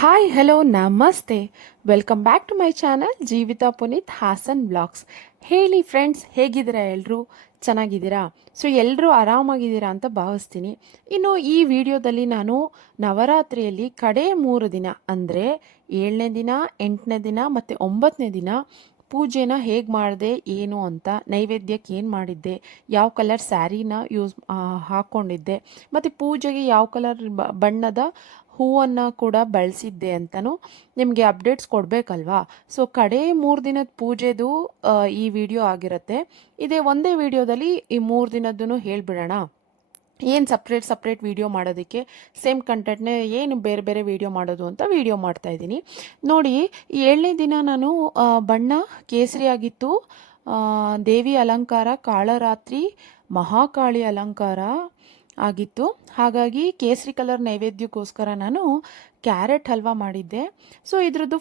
Hi hello ನಮಸ್ತೆ. Welcome back to my channel Jeevitha Puneeth Hassan blogs. ಹೇಳಿ friends, ಹೇಗಿದ್ದೀರಾ? ಎಲ್ಲರೂ ಚೆನ್ನಾಗಿದ್ದೀರಾ? ಸೊ ಎಲ್ಲರೂ ಆರಾಮಾಗಿದ್ದೀರಾ ಅಂತ ಭಾವಿಸ್ತೀನಿ. ಇನ್ನು ಈ ವಿಡಿಯೋದಲ್ಲಿ ನಾನು ನವರಾತ್ರಿಯಲ್ಲಿ ಕಡೆ 3 ದಿನ ಅಂದರೆ 7ನೇ ದಿನ, 8ನೇ ದಿನ ಮತ್ತು 9ನೇ ದಿನ ಪೂಜೆನ ಹೇಗೆ ಮಾಡಿದೆ ಏನು ಅಂತ, ನೈವೇದ್ಯಕ್ಕೆ ಏನು ಮಾಡಿದ್ದೆ, ಯಾವ ಕಲರ್ ಸ್ಯಾರಿನ ಹಾಕ್ಕೊಂಡಿದ್ದೆ ಮತ್ತು ಪೂಜೆಗೆ ಯಾವ ಕಲರ್ ಬಣ್ಣದ ಹೂವನ್ನು ಕೂಡ ಬಳಸಿದ್ದೆ ಅಂತಲೂ ನಿಮಗೆ ಅಪ್ಡೇಟ್ಸ್ ಕೊಡಬೇಕಲ್ವಾ. ಸೊ ಕಡೆ 3 ದಿನದ ಪೂಜೆದು ಈ ವಿಡಿಯೋ ಆಗಿರುತ್ತೆ. ಇದೇ ಒಂದೇ ವಿಡಿಯೋದಲ್ಲಿ ಈ 3 ದಿನದ್ದು ಹೇಳಿಬಿಡೋಣ. ಏನು ಸಪ್ರೇಟ್ ವಿಡಿಯೋ ಮಾಡೋದಕ್ಕೆ, ಸೇಮ್ ಕಂಟೆಂಟ್ನೇ ಏನು ಬೇರೆ ಬೇರೆ ವಿಡಿಯೋ ಮಾಡೋದು ಅಂತ ವಿಡಿಯೋ ಮಾಡ್ತಾಯಿದ್ದೀನಿ ನೋಡಿ. ಈ 7ನೇ ದಿನ ನಾನು ಬಣ್ಣ ಕೇಸರಿ ಆಗಿತ್ತು. ದೇವಿ ಅಲಂಕಾರ ಕಾಳರಾತ್ರಿ ಮಹಾಕಾಳಿ ಅಲಂಕಾರ ಆಗಿತ್ತು. ಹಾಗಾಗಿ ಕೇಸರಿ ಕಲರ್ ನೈವೇದ್ಯಕ್ಕೋಸ್ಕರ ನಾನು ಕ್ಯಾರೆಟ್ ಹಲ್ವಾ ಮಾಡಿದ್ದೆ. ಸೊ ಇದ್ರದ್ದು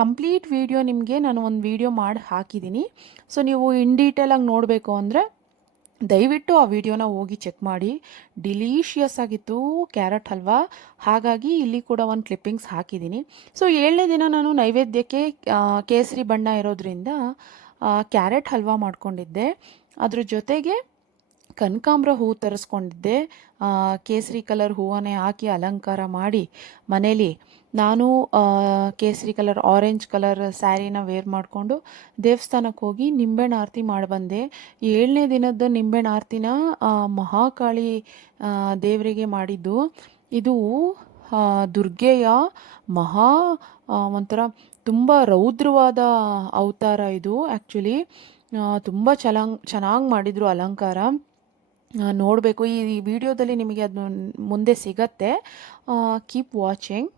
ಕಂಪ್ಲೀಟ್ ವಿಡಿಯೋ ನಿಮಗೆ ನಾನು ಒಂದು ವಿಡಿಯೋ ಮಾಡಿ ಹಾಕಿದ್ದೀನಿ. ಸೊ ನೀವು ಇನ್ ಡೀಟೇಲಾಗಿ ನೋಡಬೇಕು ಅಂದರೆ ದಯವಿಟ್ಟು ಆ ವಿಡಿಯೋನ ಹೋಗಿ ಚೆಕ್ ಮಾಡಿ. ಡಿಲೀಷಿಯಸ್ ಆಗಿತ್ತು ಕ್ಯಾರೆಟ್ ಹಲ್ವಾ. ಹಾಗಾಗಿ ಇಲ್ಲಿ ಕೂಡ ಒಂದು ಕ್ಲಿಪ್ಪಿಂಗ್ಸ್ ಹಾಕಿದ್ದೀನಿ. ಸೊ 7ನೇ ದಿನ ನಾನು ನೈವೇದ್ಯಕ್ಕೆ ಕೇಸರಿ ಬಣ್ಣ ಇರೋದ್ರಿಂದ ಕ್ಯಾರೆಟ್ ಹಲ್ವಾ ಮಾಡ್ಕೊಂಡಿದ್ದೆ. ಅದ್ರ ಜೊತೆಗೆ ಕನಕಾಂಬ್ರ ಹೂ ತರಿಸ್ಕೊಂಡಿದ್ದೆ. ಕೇಸರಿ ಕಲರ್ ಹೂವನ್ನೇ ಹಾಕಿ ಅಲಂಕಾರ ಮಾಡಿ ಮನೇಲಿ ನಾನು ಕೇಸರಿ ಕಲರ್ ಆರೆಂಜ್ ಕಲರ್ ಸ್ಯಾರಿನ ವೇರ್ ಮಾಡಿಕೊಂಡು ದೇವಸ್ಥಾನಕ್ಕೆ ಹೋಗಿ ನಿಂಬೆಹಣ್ಣು ಆರತಿ ಮಾಡಿ ಬಂದೆ. 7ನೇ ದಿನದ ನಿಂಬೆಹಣ್ಣು ಆರತಿನ ಮಹಾಕಾಳಿ ದೇವರಿಗೆ ಮಾಡಿದ್ದು. ಇದು ದುರ್ಗೆಯ ಮಹಾ ಒಂಥರ ತುಂಬ ರೌದ್ರವಾದ ಅವತಾರ ಇದು. ಆ್ಯಕ್ಚುಲಿ ತುಂಬ ಚೆನ್ನಾಗಿ ಮಾಡಿದರು ಅಲಂಕಾರ. ನೋಡಬೇಕು. ಈ ವಿಡಿಯೋದಲ್ಲಿ ನಿಮಗೆ ಅದು ಮುಂದೆ ಸಿಗತ್ತೆ. Keep watching.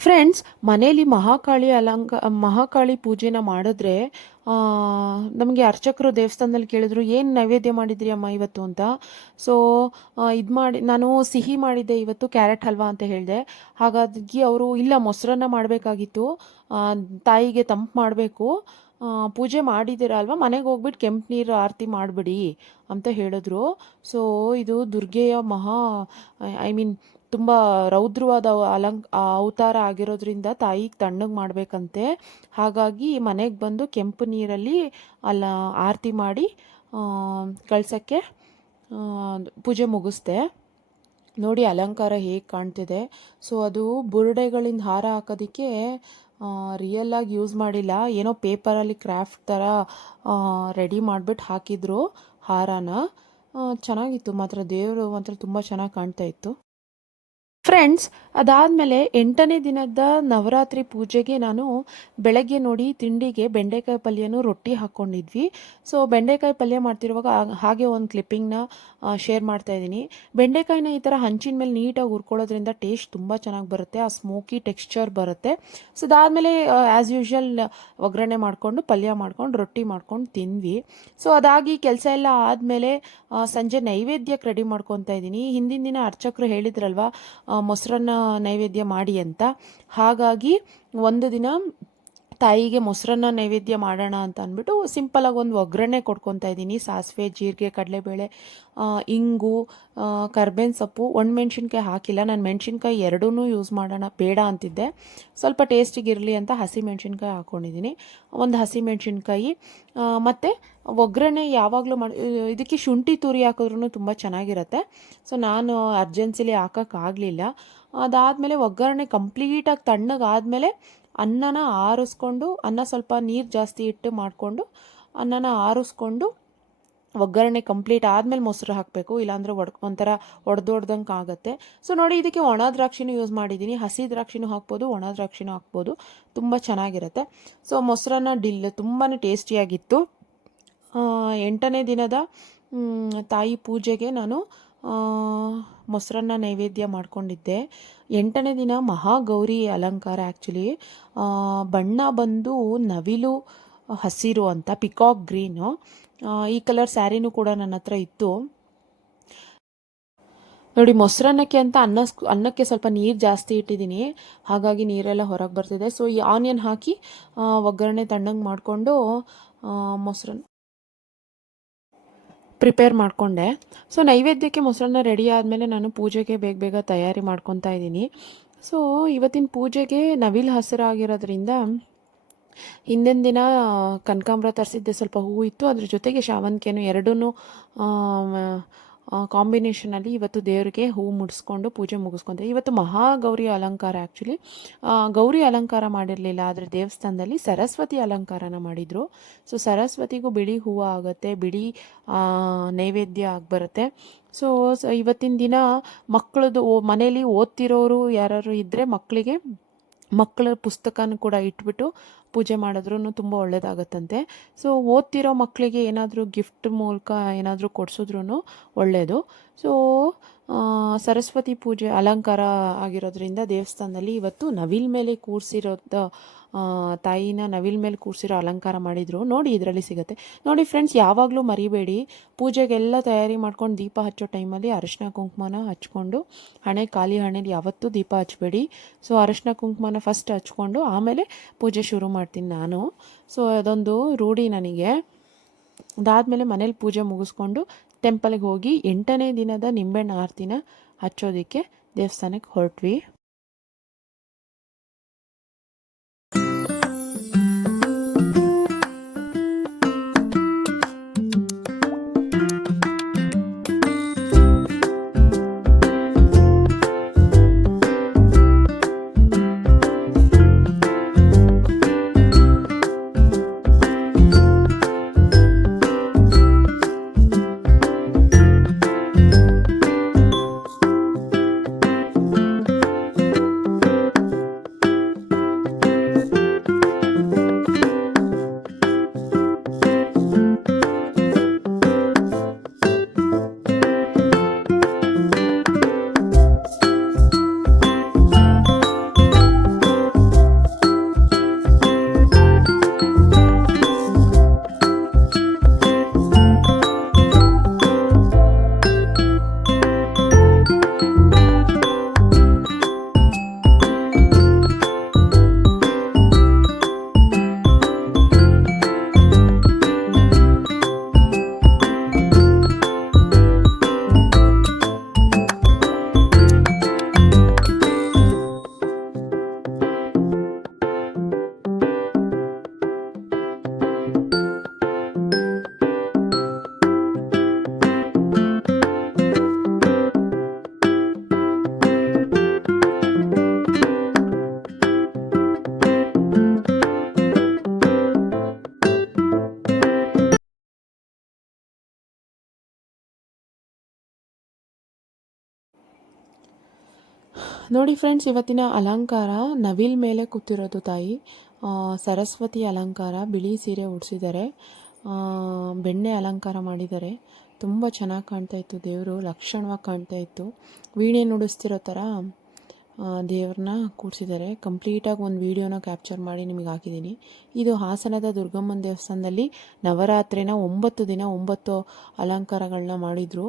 ಫ್ರೆಂಡ್ಸ್, ಮನೇಲಿ ಮಹಾಕಾಳಿ ಪೂಜೆನ ಮಾಡಿದ್ರೆ ನಮಗೆ ಅರ್ಚಕರು ದೇವಸ್ಥಾನದಲ್ಲಿ ಕೇಳಿದ್ರು, ಏನು ನೈವೇದ್ಯ ಮಾಡಿದ್ರಿ ಅಮ್ಮ ಇವತ್ತು ಅಂತ. ಸೊ ನಾನು ಸಿಹಿ ಮಾಡಿದ್ದೆ ಇವತ್ತು, ಕ್ಯಾರೆಟ್ ಹಲ್ವಾ ಅಂತ ಹೇಳಿದೆ. ಹಾಗಾಗಿ ಅವರು ಇಲ್ಲ, ಮೊಸರನ್ನ ಮಾಡಬೇಕಾಗಿತ್ತು, ತಾಯಿಗೆ ತಂಪು ಮಾಡಬೇಕು, ಪೂಜೆ ಮಾಡಿದ್ದೀರ ಅಲ್ವಾ, ಮನೆಗೆ ಹೋಗ್ಬಿಟ್ಟು ಕೆಂಪು ನೀರು ಆರತಿ ಮಾಡಿಬಿಡಿ ಅಂತ ಹೇಳಿದ್ರು. ಸೊ ಇದು ದುರ್ಗೆಯ ತುಂಬ ರೌದ್ರವಾದ ಅವತಾರ ಆಗಿರೋದ್ರಿಂದ ತಾಯಿಗೆ ತಣ್ಣಗೆ ಮಾಡಬೇಕಂತೆ. ಹಾಗಾಗಿ ಮನೆಗೆ ಬಂದು ಕೆಂಪು ನೀರಲ್ಲಿ ಆರತಿ ಮಾಡಿ ಕಳ್ಸೋಕ್ಕೆ ಪೂಜೆ ಮುಗಿಸ್ದೆ. ನೋಡಿ ಅಲಂಕಾರ ಹೇಗೆ ಕಾಣ್ತಿದೆ. ಸೊ ಅದು ಬುರುಡೆಗಳಿಂದ ಹಾರ ಹಾಕೋದಕ್ಕೆ ರಿಯಲ್ಲಾಗಿ ಯೂಸ್ ಮಾಡಿಲ್ಲ, ಏನೋ ಪೇಪರಲ್ಲಿ ಕ್ರಾಫ್ಟ್ ಥರ ರೆಡಿ ಮಾಡಿಬಿಟ್ಟು ಹಾಕಿದ್ರು ಹಾರನ. ಚೆನ್ನಾಗಿತ್ತು ಮಾತ್ರ, ದೇವರು ಮಾತ್ರ ತುಂಬ ಚೆನ್ನಾಗಿ ಕಾಣ್ತಾ ಇತ್ತು. ಫ್ರೆಂಡ್ಸ್, ಅದಾದಮೇಲೆ 8ನೇ ದಿನದ ನವರಾತ್ರಿ ಪೂಜೆಗೆ ನಾನು ಬೆಳಗ್ಗೆ ನೋಡಿ ತಿಂಡಿಗೆ ಬೆಂಡೆಕಾಯಿ ಪಲ್ಯನೂ ರೊಟ್ಟಿ ಹಾಕ್ಕೊಂಡಿದ್ವಿ. ಸೊ ಬೆಂಡೆಕಾಯಿ ಪಲ್ಯ ಮಾಡ್ತಿರುವಾಗ ಹಾಗೆ ಒಂದು ಕ್ಲಿಪ್ಪಿಂಗ್ನ ಶೇರ್ ಮಾಡ್ತಾ ಇದ್ದೀನಿ. ಬೆಂಡೆಕಾಯಿನ ಈ ಥರ ಹಂಚಿನ ಮೇಲೆ ನೀಟಾಗಿ ಹುರ್ಕೊಳ್ಳೋದ್ರಿಂದ ಟೇಸ್ಟ್ ತುಂಬ ಚೆನ್ನಾಗಿ ಬರುತ್ತೆ, ಆ ಸ್ಮೋಕಿ ಟೆಕ್ಸ್ಚರ್ ಬರುತ್ತೆ. ಸೊ ಅದಾದಮೇಲೆ ಆ್ಯಸ್ ಯೂಶ್ವಲ್ ಒಗ್ಗರಣೆ ಮಾಡಿಕೊಂಡು ಪಲ್ಯ ಮಾಡ್ಕೊಂಡು ರೊಟ್ಟಿ ಮಾಡ್ಕೊಂಡು ತಿಂದ್ವಿ. ಸೊ ಅದಾಗಿ ಕೆಲಸ ಎಲ್ಲ ಆದಮೇಲೆ ಸಂಜೆ ನೈವೇದ್ಯಕ್ಕೆ ರೆಡಿ ಮಾಡ್ಕೊತಾ ಇದ್ದೀನಿ. ಹಿಂದಿನ ದಿನ ಅರ್ಚಕರು ಹೇಳಿದ್ರಲ್ವ ಮೊಸರನ್ನ ನೈವೇದ್ಯ ಮಾಡಿ ಅಂತ. ಹಾಗಾಗಿ ಒಂದು ದಿನ ತಾಯಿಗೆ ಮೊಸರನ್ನ ನೈವೇದ್ಯ ಮಾಡೋಣ ಅಂತ ಅಂದ್ಬಿಟ್ಟು ಸಿಂಪಲಾಗಿ ಒಂದು ಒಗ್ಗರಣೆ ಕೊಟ್ಕೊತಾ ಇದ್ದೀನಿ. ಸಾಸಿವೆ, ಜೀರಿಗೆ, ಕಡಲೆಬೇಳೆ, ಇಂಗು, ಕರ್ಬೇವಿನ ಸೊಪ್ಪು, ಒಣಮೆಣ್ಸಿನ್ಕಾಯಿ ಹಾಕಿಲ್ಲ. ನಾನು ಮೆಣಸಿನ್ಕಾಯಿ ಎರಡೂ ಯೂಸ್ ಮಾಡೋಣ ಬೇಡ ಅಂತಿದ್ದೆ. ಸ್ವಲ್ಪ ಟೇಸ್ಟಿಗಿರಲಿ ಅಂತ ಹಸಿಮೆಣ್ಸಿನ್ಕಾಯಿ ಹಾಕ್ಕೊಂಡಿದ್ದೀನಿ. ಒಂದು ಹಸಿಮೆಣ್ಸಿನ್ಕಾಯಿ ಮತ್ತು ಒಗ್ಗರಣೆ ಯಾವಾಗಲೂ ಇದಕ್ಕೆ ಶುಂಠಿ ತುರಿ ಹಾಕಿದ್ರೂ ತುಂಬ ಚೆನ್ನಾಗಿರುತ್ತೆ. ಸೊ ನಾನು ಅರ್ಜೆನ್ಸಿಲಿ ಹಾಕೋಕ್ಕಾಗಲಿಲ್ಲ. ಅದಾದಮೇಲೆ ಒಗ್ಗರಣೆ ಕಂಪ್ಲೀಟಾಗಿ ತಣ್ಣಗಾದಮೇಲೆ ಅನ್ನನ ಆರಿಸ್ಕೊಂಡು, ಅನ್ನ ಸ್ವಲ್ಪ ನೀರು ಜಾಸ್ತಿ ಇಟ್ಟು ಮಾಡಿಕೊಂಡು ಅನ್ನನ ಆರಿಸ್ಕೊಂಡು ಒಗ್ಗರಣೆ ಕಂಪ್ಲೀಟ್ ಆದಮೇಲೆ ಮೊಸರು ಹಾಕಬೇಕು, ಇಲ್ಲಾಂದರೆ ಒಂಥರ ಒಡೆದೊಡ್ದಂಗೆ ಆಗುತ್ತೆ. ಸೊ ನೋಡಿ, ಇದಕ್ಕೆ ಒಣ ದ್ರಾಕ್ಷಿನೂ ಯೂಸ್ ಮಾಡಿದ್ದೀನಿ. ಹಸಿ ದ್ರಾಕ್ಷಿನೂ ಹಾಕ್ಬೋದು, ಒಣ ದ್ರಾಕ್ಷಿನೂ ಹಾಕ್ಬೋದು, ತುಂಬ ಚೆನ್ನಾಗಿರುತ್ತೆ. ಸೊ ಮೊಸರನ್ನ ತುಂಬಾ ಟೇಸ್ಟಿಯಾಗಿತ್ತು. 8ನೇ ದಿನದ ತಾಯಿ ಪೂಜೆಗೆ ನಾನು ಮೊಸರನ್ನ ನೈವೇದ್ಯ ಮಾಡ್ಕೊಂಡಿದ್ದೆ. 8ನೇ ದಿನ ಮಹಾಗೌರಿ ಅಲಂಕಾರ. ಆ್ಯಕ್ಚುಲಿ ಬಣ್ಣ ಬಂದು ನವಿಲು ಹಸಿರು ಅಂತ, ಪಿಕಾಕ್ ಗ್ರೀನು. ಈ ಕಲರ್ ಸ್ಯಾರಿನೂ ಕೂಡ ನನ್ನ ಹತ್ರ ಇತ್ತು. ನೋಡಿ, ಮೊಸರನ್ನಕ್ಕೆ ಅಂತ ಅನ್ನಕ್ಕೆ ಸ್ವಲ್ಪ ನೀರು ಜಾಸ್ತಿ ಇಟ್ಟಿದ್ದೀನಿ, ಹಾಗಾಗಿ ನೀರೆಲ್ಲ ಹೊರಗೆ ಬರ್ತಿದೆ. ಸೊ ಈ ಆನಿಯನ್ ಹಾಕಿ ಒಗ್ಗರಣೆ ತಣ್ಣಗೆ ಮಾಡಿಕೊಂಡು ಮೊಸರನ್ನ ಪ್ರಿಪೇರ್ ಮಾಡಿಕೊಂಡೆ. ಸೊ ನೈವೇದ್ಯಕ್ಕೆ ಮೊಸರನ್ನ ರೆಡಿ ಆದಮೇಲೆ ನಾನು ಪೂಜೆಗೆ ಬೇಗ ಬೇಗ ತಯಾರಿ ಮಾಡ್ಕೊತಾ ಇದ್ದೀನಿ. ಸೊ ಇವತ್ತಿನ ಪೂಜೆಗೆ ನವಿಲು ಹಸಿರಾಗಿರೋದ್ರಿಂದ ಹಿಂದಿನ ದಿನ ಕನಕಾಂಬರ ತರಿಸಿದ್ದೆ, ಸ್ವಲ್ಪ ಹೂವು ಇತ್ತು, ಅದ್ರ ಜೊತೆಗೆ ಶಾವಂತಿಗೆನೂ ಎರಡೂ ಕಾಂಬಿನೇಷನಲ್ಲಿ ಇವತ್ತು ದೇವರಿಗೆ ಹೂವು ಮುಡಿಸ್ಕೊಂಡು ಪೂಜೆ ಮುಗಿಸ್ಕೊಂಡೆ. ಇವತ್ತು ಮಹಾಗೌರಿ ಅಲಂಕಾರ. ಆ್ಯಕ್ಚುಲಿ ಗೌರಿ ಅಲಂಕಾರ ಮಾಡಿರಲಿಲ್ಲ, ಆದರೆ ದೇವಸ್ಥಾನದಲ್ಲಿ ಸರಸ್ವತಿ ಅಲಂಕಾರನ ಮಾಡಿದರು. ಸೊ ಸರಸ್ವತಿಗೂ ಬಿಳಿ ಹೂವು ಆಗುತ್ತೆ, ಬಿಳಿ ನೈವೇದ್ಯ ಆಗಿಬರುತ್ತೆ. ಸೊ ಇವತ್ತಿನ ದಿನ ಮಕ್ಕಳದು ಮನೇಲಿ ಓದ್ತಿರೋರು ಯಾರು ಇದ್ದರೆ ಮಕ್ಕಳ ಪುಸ್ತಕನೂ ಕೂಡ ಇಟ್ಬಿಟ್ಟು ಪೂಜೆ ಮಾಡಿದ್ರೂ ತುಂಬ ಒಳ್ಳೆಯದಾಗತ್ತಂತೆ. ಸೊ ಓದ್ತಿರೋ ಮಕ್ಕಳಿಗೆ ಏನಾದರೂ ಗಿಫ್ಟ್ ಮೂಲಕ ಏನಾದರೂ ಕೊಡಿಸಿದ್ರೂ ಒಳ್ಳೆಯದು. ಸೊ ಸರಸ್ವತಿ ಪೂಜೆ ಅಲಂಕಾರ ಆಗಿರೋದ್ರಿಂದ ದೇವಸ್ಥಾನದಲ್ಲಿ ಇವತ್ತು ನವಿಲ್ ಮೇಲೆ ಕೂರಿಸಿರೋದು, ತಾಯಿನ ನವಿಲ್ ಮೇಲೆ ಕೂರಿಸಿರೋ ಅಲಂಕಾರ ಮಾಡಿದರು. ನೋಡಿ, ಇದರಲ್ಲಿ ಸಿಗುತ್ತೆ ನೋಡಿ ಫ್ರೆಂಡ್ಸ್. ಯಾವಾಗಲೂ ಮರಿಬೇಡಿ, ಪೂಜೆಗೆಲ್ಲ ತಯಾರಿ ಮಾಡ್ಕೊಂಡು ದೀಪ ಹಚ್ಚೋ ಟೈಮಲ್ಲಿ ಅರಿಶಿನ ಕುಂಕುಮನ ಹಚ್ಕೊಂಡು, ಖಾಲಿ ಹಣೆಯಲ್ಲಿ ಯಾವತ್ತೂ ದೀಪ ಹಚ್ಚಬೇಡಿ. ಸೊ ಅರಿಶಿನ ಕುಂಕುಮನ ಫಸ್ಟ್ ಹಚ್ಕೊಂಡು ಆಮೇಲೆ ಪೂಜೆ ಶುರು ಮಾಡ್ತೀನಿ ನಾನು. ಸೊ ಅದೊಂದು ರೂಢಿ ನನಗೆ. ಅದಾದಮೇಲೆ ಮನೇಲಿ ಪೂಜೆ ಮುಗಿಸ್ಕೊಂಡು ಟೆಂಪಲ್ಗೆ ಹೋಗಿ 8ನೇ ದಿನದ ನಿಂಬೆಹಣ್ಣು ಆರತಿನ ಹಚ್ಚೋದಕ್ಕೆ ದೇವಸ್ಥಾನಕ್ಕೆ ಹೊರಟ್ವಿ. ನೋಡಿ ಫ್ರೆಂಡ್ಸ್, ಇವತ್ತಿನ ಅಲಂಕಾರ ನವಿಲ್ ಮೇಲೆ ಕೂತಿರೋದು ತಾಯಿ. ಸರಸ್ವತಿ ಅಲಂಕಾರ, ಬಿಳಿ ಸೀರೆ ಉಡಿಸಿದ್ದಾರೆ, ಬೆಣ್ಣೆ ಅಲಂಕಾರ ಮಾಡಿದ್ದಾರೆ. ತುಂಬ ಚೆನ್ನಾಗಿ ಕಾಣ್ತಾಯಿತ್ತು, ದೇವರು ಲಕ್ಷಣವಾಗಿ ಕಾಣ್ತಾಯಿತ್ತು. ವೀಣೆ ನುಡಿಸ್ತಿರೋ ಥರ ದೇವ್ರನ್ನ ಕೂರಿಸಿದ್ದಾರೆ. ಕಂಪ್ಲೀಟಾಗಿ ಒಂದು ವೀಡಿಯೋನ ಕ್ಯಾಪ್ಚರ್ ಮಾಡಿ ನಿಮಗೆ ಹಾಕಿದ್ದೀನಿ. ಇದು ಹಾಸನದ ದುರ್ಗಮ್ಮನ ದೇವಸ್ಥಾನದಲ್ಲಿ ನವರಾತ್ರಿನ 9 ದಿನ 9 ಅಲಂಕಾರಗಳನ್ನ ಮಾಡಿದರು.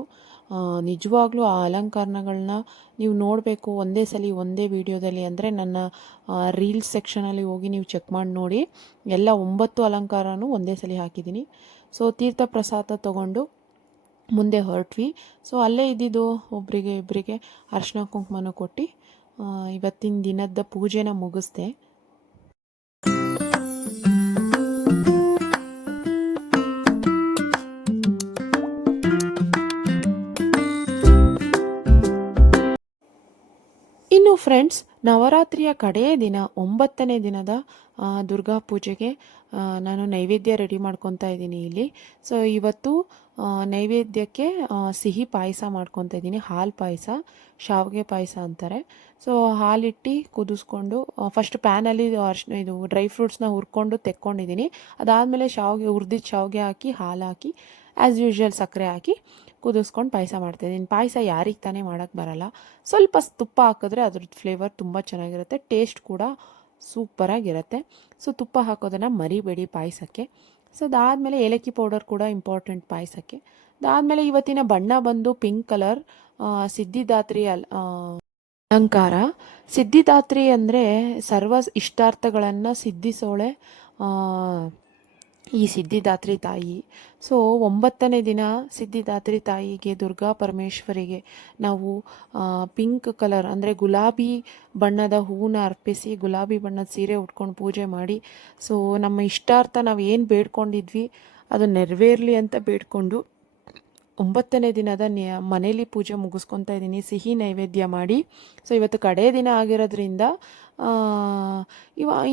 ನಿಜವಾಗ್ಲೂ ಆ ಅಲಂಕಾರಗಳನ್ನ ನೀವು ನೋಡಬೇಕು ಒಂದೇ ಸಲ ಒಂದೇ ವಿಡಿಯೋದಲ್ಲಿ. ಅಂದರೆ ನನ್ನ ರೀಲ್ಸ್ ಸೆಕ್ಷನಲ್ಲಿ ಹೋಗಿ ನೀವು ಚೆಕ್ ಮಾಡಿ ನೋಡಿ, ಎಲ್ಲ 9 ಅಲಂಕಾರನೂ ಒಂದೇ ಸಲ ಹಾಕಿದ್ದೀನಿ. ಸೊ ತೀರ್ಥ ಪ್ರಸಾದ ತೊಗೊಂಡು ಮುಂದೆ ಹೊರಟ್ವಿ. ಸೊ ಅಲ್ಲೇ ಇದ್ದಿದ್ದು ಒಬ್ಬರಿಗೆ ಇಬ್ಬರಿಗೆ ಅರಿಶಿನ ಕುಂಕುಮನ ಕೊಟ್ಟು ಇವತ್ತಿನ ದಿನದ ಪೂಜೆನ ಮುಗಿಸ್ದೆ. ಇನ್ನು ಫ್ರೆಂಡ್ಸ್, ನವರಾತ್ರಿಯ ಕಡೆಯ ದಿನ 9ನೇ ದಿನದ ದುರ್ಗಾ ಪೂಜೆಗೆ ನಾನು ನೈವೇದ್ಯ ರೆಡಿ ಮಾಡ್ಕೊತಾ ಇದ್ದೀನಿ ಇಲ್ಲಿ. ಸೊ ಇವತ್ತು ನೈವೇದ್ಯಕ್ಕೆ ಸಿಹಿ ಪಾಯಸ ಮಾಡ್ಕೊತಾ ಇದ್ದೀನಿ. ಹಾಲು ಪಾಯಸ, ಶಾವಿಗೆ ಪಾಯಸ ಅಂತಾರೆ. ಸೊ ಹಾಲಿಟ್ಟು ಕುದಿಸ್ಕೊಂಡು ಫಸ್ಟ್ ಪ್ಯಾನಲ್ಲಿ ಇದು ಡ್ರೈ ಫ್ರೂಟ್ಸ್ನ ಹುರ್ಕೊಂಡು ತೆಕ್ಕೊಂಡಿದ್ದೀನಿ. ಅದಾದಮೇಲೆ ಹುರಿದಿದ್ದ ಶಾವಿಗೆ ಹಾಕಿ ಹಾಲು ಹಾಕಿ ಆ್ಯಸ್ ಯೂಶ್ವಲ್ ಸಕ್ಕರೆ ಹಾಕಿ ಕುದಿಸ್ಕೊಂಡು ಪಾಯಸ ಮಾಡ್ತಾಯಿದ್ದೀನಿ. ಪಾಯಸ ಯಾರಿಗೆ ತಾನೇ ಮಾಡೋಕ್ಕೆ ಬರಲ್ಲ. ಸ್ವಲ್ಪ ತುಪ್ಪ ಹಾಕಿದ್ರೆ ಅದ್ರದ್ದು ಫ್ಲೇವರ್ ತುಂಬ ಚೆನ್ನಾಗಿರುತ್ತೆ, ಟೇಸ್ಟ್ ಕೂಡ ಸೂಪರಾಗಿರುತ್ತೆ. ಸೊ ತುಪ್ಪ ಹಾಕೋದನ್ನು ಮರಿಬೇಡಿ ಪಾಯಸಕ್ಕೆ. ಸೊ ಅದಾದಮೇಲೆ ಏಲಕ್ಕಿ ಪೌಡರ್ ಕೂಡ ಇಂಪಾರ್ಟೆಂಟ್ ಪಾಯಸಕ್ಕೆ. ಅದಾದಮೇಲೆ ಇವತ್ತಿನ ಬಣ್ಣ ಬಂದು ಪಿಂಕ್ ಕಲರ್. ಸಿದ್ಧಿದಾತ್ರಿ ಅಲಂಕಾರ. ಸಿದ್ಧಿದಾತ್ರಿ ಅಂದರೆ ಸರ್ವ ಇಷ್ಟಾರ್ಥಗಳನ್ನು ಸಿದ್ಧಿಸೋಳೆ ಈ ಸಿದ್ಧಿದಾತ್ರಿ ತಾಯಿ. ಸೊ 9ನೇ ದಿನ ಸಿದ್ಧಿದಾತ್ರಿ ತಾಯಿಗೆ, ದುರ್ಗಾ ಪರಮೇಶ್ವರಿಗೆ ನಾವು ಪಿಂಕ್ ಕಲರ್ ಅಂದರೆ ಗುಲಾಬಿ ಬಣ್ಣದ ಹೂವನ್ನ ಅರ್ಪಿಸಿ ಗುಲಾಬಿ ಬಣ್ಣದ ಸೀರೆ ಉಟ್ಕೊಂಡು ಪೂಜೆ ಮಾಡಿ, ಸೊ ನಮ್ಮ ಇಷ್ಟಾರ್ಥ ನಾವು ಏನು ಬೇಡ್ಕೊಂಡಿದ್ವಿ ಅದು ನೆರವೇರಲಿ ಅಂತ ಬೇಡ್ಕೊಂಡು 9ನೇ ದಿನದ ಮನೇಲಿ ಪೂಜೆ ಮುಗಿಸ್ಕೊತಾ ಇದ್ದೀನಿ ಸಿಹಿ ನೈವೇದ್ಯ ಮಾಡಿ. ಸೊ ಇವತ್ತು ಕಡೇ ದಿನ ಆಗಿರೋದ್ರಿಂದ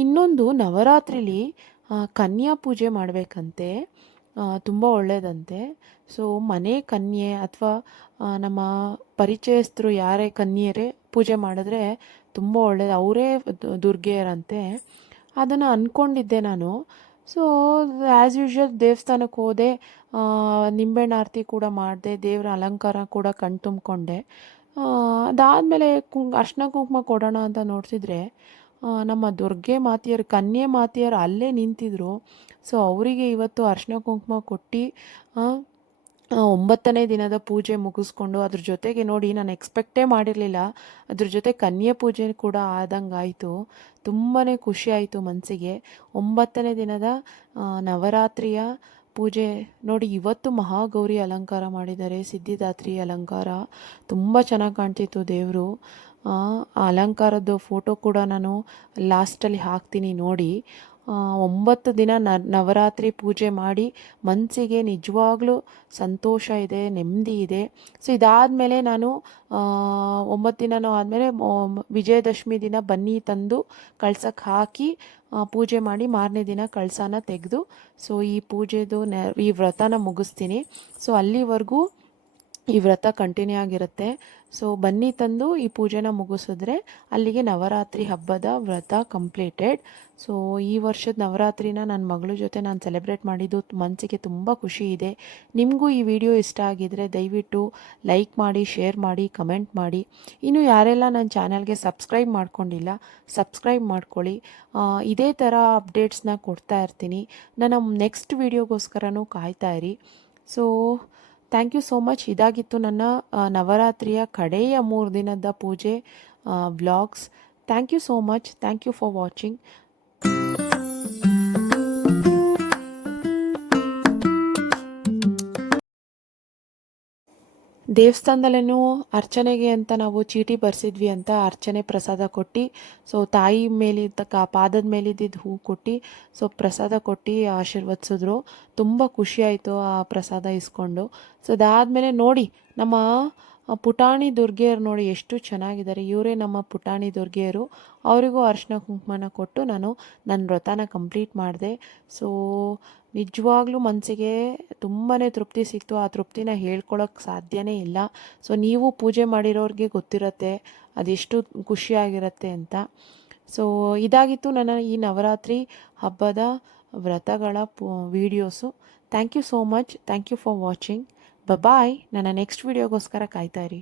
ಇನ್ನೊಂದು ನವರಾತ್ರಿಲಿ ಕನ್ಯಾ ಪೂಜೆ ಮಾಡಬೇಕಂತೆ, ತುಂಬ ಒಳ್ಳೆಯದಂತೆ. ಸೊ ಮನೆ ಕನ್ಯೆ ಅಥವಾ ನಮ್ಮ ಪರಿಚಯಸ್ಥರು ಯಾರೇ ಕನ್ಯೆಯರೇ ಪೂಜೆ ಮಾಡಿದ್ರೆ ತುಂಬ ಒಳ್ಳೆಯದು, ಅವರೇ ದುರ್ಗೆಯರಂತೆ. ಅದನ್ನು ಅಂದ್ಕೊಂಡಿದ್ದೆ ನಾನು. ಸೊ ಆ್ಯಸ್ ಯೂಶ್ವಲ್ ದೇವಸ್ಥಾನಕ್ಕೆ ಹೋದೆ, ನಿಂಬೆಹಣ್ಣು ಆರತಿ ಕೂಡ ಮಾಡಿದೆ, ದೇವರ ಅಲಂಕಾರ ಕೂಡ ಕಣ್ ತುಂಬಿಕೊಂಡೆ. ಅದಾದಮೇಲೆ ಅರ್ಶಿನ ಕುಂಕುಮ ಕೊಡೋಣ ಅಂತ ನೋಡ್ತಿದ್ರೆ ನಮ್ಮ ದುರ್ಗೆ ಮಾತೆಯರು, ಕನ್ಯೆ ಮಾತೆಯರು ಅಲ್ಲೇ ನಿಂತಿದ್ರು. ಸೊ ಅವರಿಗೆ ಇವತ್ತು ಅರ್ಶಿನ ಕುಂಕುಮ ಕೊಟ್ಟು 9ನೇ ದಿನದ ಪೂಜೆ ಮುಗಿಸ್ಕೊಂಡು, ಅದ್ರ ಜೊತೆಗೆ ನೋಡಿ ನಾನು ಎಕ್ಸ್ಪೆಕ್ಟೇ ಮಾಡಿರಲಿಲ್ಲ, ಅದ್ರ ಜೊತೆ ಕನ್ಯೆ ಪೂಜೆ ಕೂಡ ಆದಂಗಾಯಿತು. ತುಂಬಾ ಖುಷಿ ಆಯಿತು ಮನಸ್ಸಿಗೆ. 9ನೇ ದಿನದ ನವರಾತ್ರಿಯ ಪೂಜೆ ನೋಡಿ. ಇವತ್ತು ಮಹಾಗೌರಿ ಅಲಂಕಾರ ಮಾಡಿದ್ದಾರೆ, ಸಿದ್ಧಿದಾತ್ರಿ ಅಲಂಕಾರ ತುಂಬ ಚೆನ್ನಾಗಿ ಕಾಣ್ತಿತ್ತು ದೇವರು. ಆ ಅಲಂಕಾರದ್ದು ಫೋಟೋ ಕೂಡ ನಾನು ಲಾಸ್ಟಲ್ಲಿ ಹಾಕ್ತೀನಿ ನೋಡಿ. 9 ದಿನ ನವರಾತ್ರಿ ಪೂಜೆ ಮಾಡಿ ಮನಸ್ಸಿಗೆ ನಿಜವಾಗ್ಲೂ ಸಂತೋಷ ಇದೆ, ನೆಮ್ಮದಿ ಇದೆ. ಸೊ ಇದಾದಮೇಲೆ ನಾನು 9 ದಿನನೂ ಆದಮೇಲೆ ವಿಜಯದಶಮಿ ದಿನ ಬನ್ನಿ ತಂದು ಕಳ್ಸಕ್ಕೆ ಹಾಕಿ ಪೂಜೆ ಮಾಡಿ ಮಾರನೇ ದಿನ ಕಳಸನ ತೆಗೆದು ಸೊ ಈ ಪೂಜೆದು ಈ ವ್ರತನ ಮುಗಿಸ್ತೀನಿ. ಸೊ ಅಲ್ಲಿವರೆಗೂ ಈ ವ್ರತ ಕಂಟಿನ್ಯೂ ಆಗಿರುತ್ತೆ. ಸೊ ಬನ್ನಿ ತಂದು ಈ ಪೂಜೆನ ಮುಗಿಸಿದ್ರೆ ಅಲ್ಲಿಗೆ ನವರಾತ್ರಿ ಹಬ್ಬದ ವ್ರತ ಕಂಪ್ಲೀಟೆಡ್. ಸೊ ಈ ವರ್ಷದ ನವರಾತ್ರಿನ ನನ್ನ ಮಗಳ ಜೊತೆ ನಾನು ಸೆಲೆಬ್ರೇಟ್ ಮಾಡಿದ್ದು ಮನಸ್ಸಿಗೆ ತುಂಬ ಖುಷಿ ಇದೆ. ನಿಮಗೂ ಈ ವಿಡಿಯೋ ಇಷ್ಟ ಆಗಿದರೆ ದಯವಿಟ್ಟು ಲೈಕ್ ಮಾಡಿ, ಶೇರ್ ಮಾಡಿ, ಕಮೆಂಟ್ ಮಾಡಿ. ಇನ್ನು ಯಾರೆಲ್ಲ ನನ್ನ ಚಾನಲ್ಗೆ ಸಬ್ಸ್ಕ್ರೈಬ್ ಮಾಡ್ಕೊಂಡಿಲ್ಲ ಸಬ್ಸ್ಕ್ರೈಬ್ ಮಾಡ್ಕೊಳ್ಳಿ. ಇದೇ ಥರ ಅಪ್ಡೇಟ್ಸ್ನ ಕೊಡ್ತಾ ಇರ್ತೀನಿ. ನನ್ನ ನೆಕ್ಸ್ಟ್ ವಿಡಿಯೋಗೋಸ್ಕರನೂ ಕಾಯ್ತಾ ಇರಿ. So thank you so much. ಇದಾಗಿತ್ತು ನನ್ನ ನವರಾತ್ರಿಯ ಕಡೆಯ 3 ದಿನದ ಪೂಜೆ vlogs. Thank you so much. Thank you for watching. ದೇವಸ್ಥಾನದಲ್ಲೇನೂ ಅರ್ಚನೆಗೆ ಅಂತ ನಾವು ಚೀಟಿ ಬರ್ಸಿದ್ವಿ ಅಂತ ಅರ್ಚನೆ ಪ್ರಸಾದ ಕೊಟ್ಟು, ಸೊ ತಾಯಿ ಮೇಲಿದ್ದ ಪಾದದ ಮೇಲಿದ್ದಿದ್ದು ಹೂ ಕೊಟ್ಟು ಸೊ ಪ್ರಸಾದ ಕೊಟ್ಟು ಆಶೀರ್ವದಿಸಿದ್ರು. ತುಂಬ ಖುಷಿಯಾಯಿತು ಆ ಪ್ರಸಾದ ಇಸ್ಕೊಂಡು. ಸೊ ಅದಾದಮೇಲೆ ನೋಡಿ ನಮ್ಮ ಪುಟಾಣಿ ದುರ್ಗೆಯರು ನೋಡಿ ಎಷ್ಟು ಚೆನ್ನಾಗಿದ್ದಾರೆ. ಇವರೇ ನಮ್ಮ ಪುಟಾಣಿ ದುರ್ಗೆಯರು. ಅವರಿಗೂ ಅರಿಶಿನ ಕುಂಕುಮನ ಕೊಟ್ಟು ನಾನು ನನ್ನ ವ್ರತನ ಕಂಪ್ಲೀಟ್ ಮಾಡಿದೆ. ಸೊ ನಿಜವಾಗ್ಲೂ ಮನಸ್ಸಿಗೆ ತುಂಬಾ ತೃಪ್ತಿ ಸಿಕ್ತು. ಆ ತೃಪ್ತಿನ ಹೇಳ್ಕೊಳಕ್ಕೆ ಸಾಧ್ಯನೇ ಇಲ್ಲ. ಸೊ ನೀವು ಪೂಜೆ ಮಾಡಿರೋರಿಗೆ ಗೊತ್ತಿರುತ್ತೆ ಅದೆಷ್ಟು ಖುಷಿಯಾಗಿರುತ್ತೆ ಅಂತ. ಸೊ ಇದಾಗಿತ್ತು ನನ್ನ ಈ ನವರಾತ್ರಿ ಹಬ್ಬದ ವ್ರತಗಳ videos. Thank you so much. Thank you for watching. Bye. ನನ್ನ ನೆಕ್ಸ್ಟ್ ವೀಡಿಯೋಗೋಸ್ಕರ ಕಾಯ್ತಾ ಇರಿ.